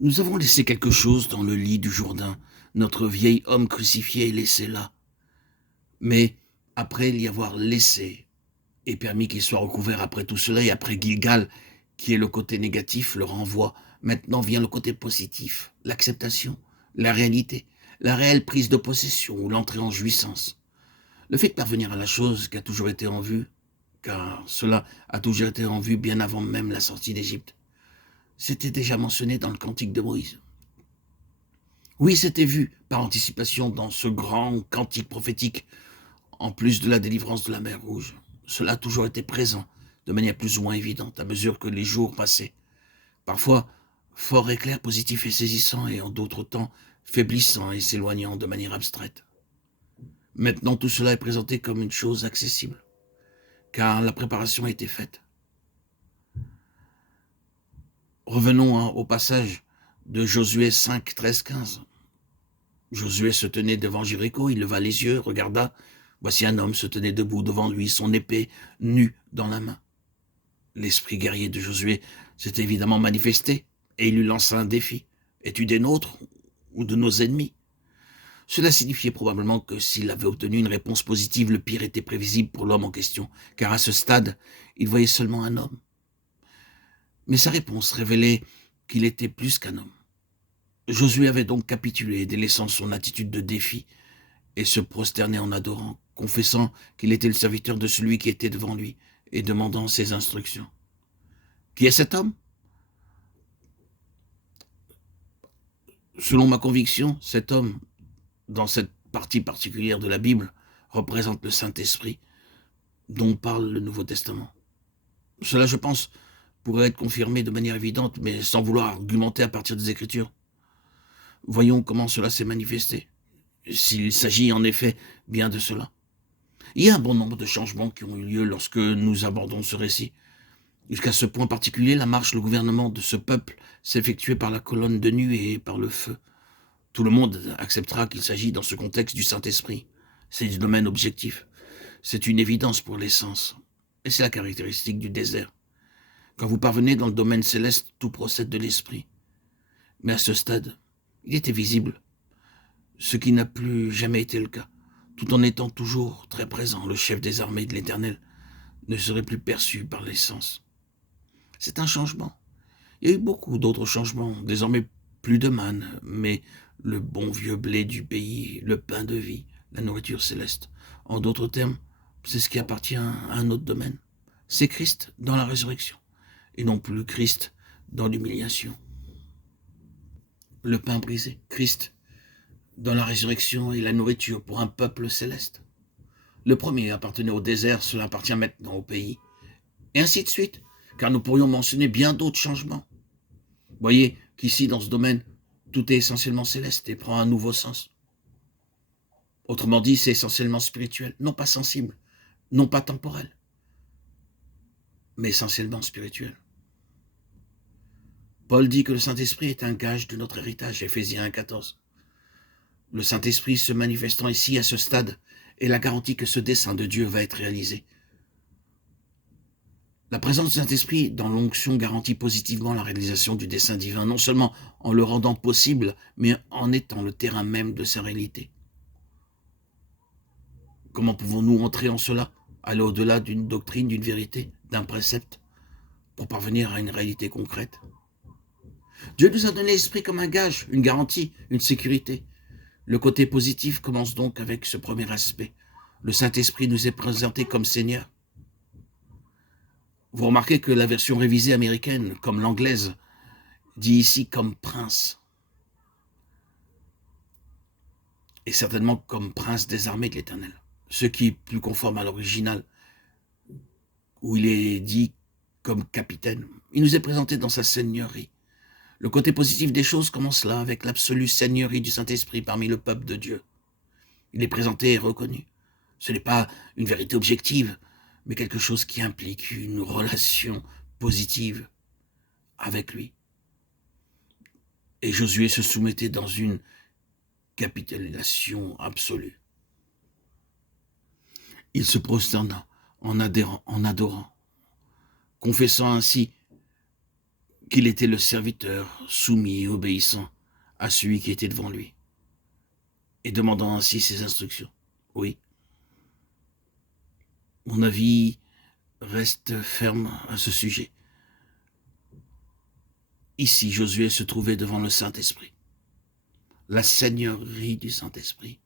Nous avons laissé quelque chose dans le lit du Jourdain, notre vieil homme crucifié est laissé là. Mais après l'y avoir laissé, et permis qu'il soit recouvert après tout cela, et après Gilgal, qui est le côté négatif, le renvoi, maintenant vient le côté positif, l'acceptation, la réalité, la réelle prise de possession ou l'entrée en jouissance. Le fait de parvenir à la chose qui a toujours été en vue, car cela a toujours été en vue bien avant même la sortie d'Égypte, c'était déjà mentionné dans le cantique de Moïse. Oui, c'était vu par anticipation dans ce grand cantique prophétique, en plus de la délivrance de la mer Rouge. Cela a toujours été présent, de manière plus ou moins évidente, à mesure que les jours passaient. Parfois, fort et clair, positif et saisissant, et en d'autres temps, faiblissant et s'éloignant de manière abstraite. Maintenant, tout cela est présenté comme une chose accessible, car la préparation a été faite. Revenons au passage de Josué 5, 13, 15. Josué se tenait devant Jéricho, il leva les yeux, regarda. Voici un homme se tenait debout devant lui, son épée nue dans la main. L'esprit guerrier de Josué s'était évidemment manifesté, et il lui lança un défi. Es-tu des nôtres ou de nos ennemis? Cela signifiait probablement que s'il avait obtenu une réponse positive, le pire était prévisible pour l'homme en question, car à ce stade, il voyait seulement un homme. Mais sa réponse révélait qu'il était plus qu'un homme. Josué avait donc capitulé, délaissant son attitude de défi, et se prosternait en adorant, confessant qu'il était le serviteur de celui qui était devant lui, et demandant ses instructions. Qui est cet homme? Selon ma conviction, cet homme, dans cette partie particulière de la Bible, représente le Saint-Esprit, dont parle le Nouveau Testament. Cela, je pense, pourrait être confirmé de manière évidente, mais sans vouloir argumenter à partir des Écritures. Voyons comment cela s'est manifesté, s'il s'agit en effet bien de cela. Il y a un bon nombre de changements qui ont eu lieu lorsque nous abordons ce récit. Jusqu'à ce point particulier, la marche, le gouvernement de ce peuple s'effectuait par la colonne de nuée et par le feu. Tout le monde acceptera qu'il s'agit dans ce contexte du Saint-Esprit. C'est du domaine objectif. C'est une évidence pour l'essence. Et c'est la caractéristique du désert. Quand vous parvenez dans le domaine céleste, tout procède de l'esprit. Mais à ce stade, il était visible, ce qui n'a plus jamais été le cas. Tout en étant toujours très présent, le chef des armées de l'Éternel ne serait plus perçu par l'essence. C'est un changement. Il y a eu beaucoup d'autres changements, désormais plus de manne, mais le bon vieux blé du pays, le pain de vie, la nourriture céleste. En d'autres termes, c'est ce qui appartient à un autre domaine. C'est Christ dans la résurrection, et non plus Christ dans l'humiliation. Le pain brisé, Christ dans la résurrection et la nourriture pour un peuple céleste. Le premier appartenait au désert, cela appartient maintenant au pays. Et ainsi de suite, car nous pourrions mentionner bien d'autres changements. Voyez qu'ici, dans ce domaine, tout est essentiellement céleste et prend un nouveau sens. Autrement dit, c'est essentiellement spirituel, non pas sensible, non pas temporel, mais essentiellement spirituel. Paul dit que le Saint-Esprit est un gage de notre héritage, Éphésiens 1,14. Le Saint-Esprit se manifestant ici à ce stade est la garantie que ce dessein de Dieu va être réalisé. La présence du Saint-Esprit dans l'onction garantit positivement la réalisation du dessein divin, non seulement en le rendant possible, mais en étant le terrain même de sa réalité. Comment pouvons-nous entrer en cela, aller au-delà d'une doctrine, d'une vérité, d'un précepte, pour parvenir à une réalité concrète? Dieu nous a donné l'Esprit comme un gage, une garantie, une sécurité. Le côté positif commence donc avec ce premier aspect. Le Saint-Esprit nous est présenté comme Seigneur. Vous remarquez que la version révisée américaine, comme l'anglaise, dit ici comme prince. Et certainement comme prince des armées de l'Éternel. Ce qui est plus conforme à l'original, où il est dit comme capitaine. Il nous est présenté dans sa seigneurie. Le côté positif des choses commence là, avec l'absolue seigneurie du Saint-Esprit parmi le peuple de Dieu. Il est présenté et reconnu. Ce n'est pas une vérité objective, mais quelque chose qui implique une relation positive avec lui. Et Josué se soumettait dans une capitulation absolue. Il se prosterna en adorant, confessant ainsi qu'il était le serviteur soumis et obéissant à celui qui était devant lui, et demandant ainsi ses instructions. Oui, mon avis reste ferme à ce sujet. Ici, Josué se trouvait devant le Saint-Esprit, la seigneurie du Saint-Esprit.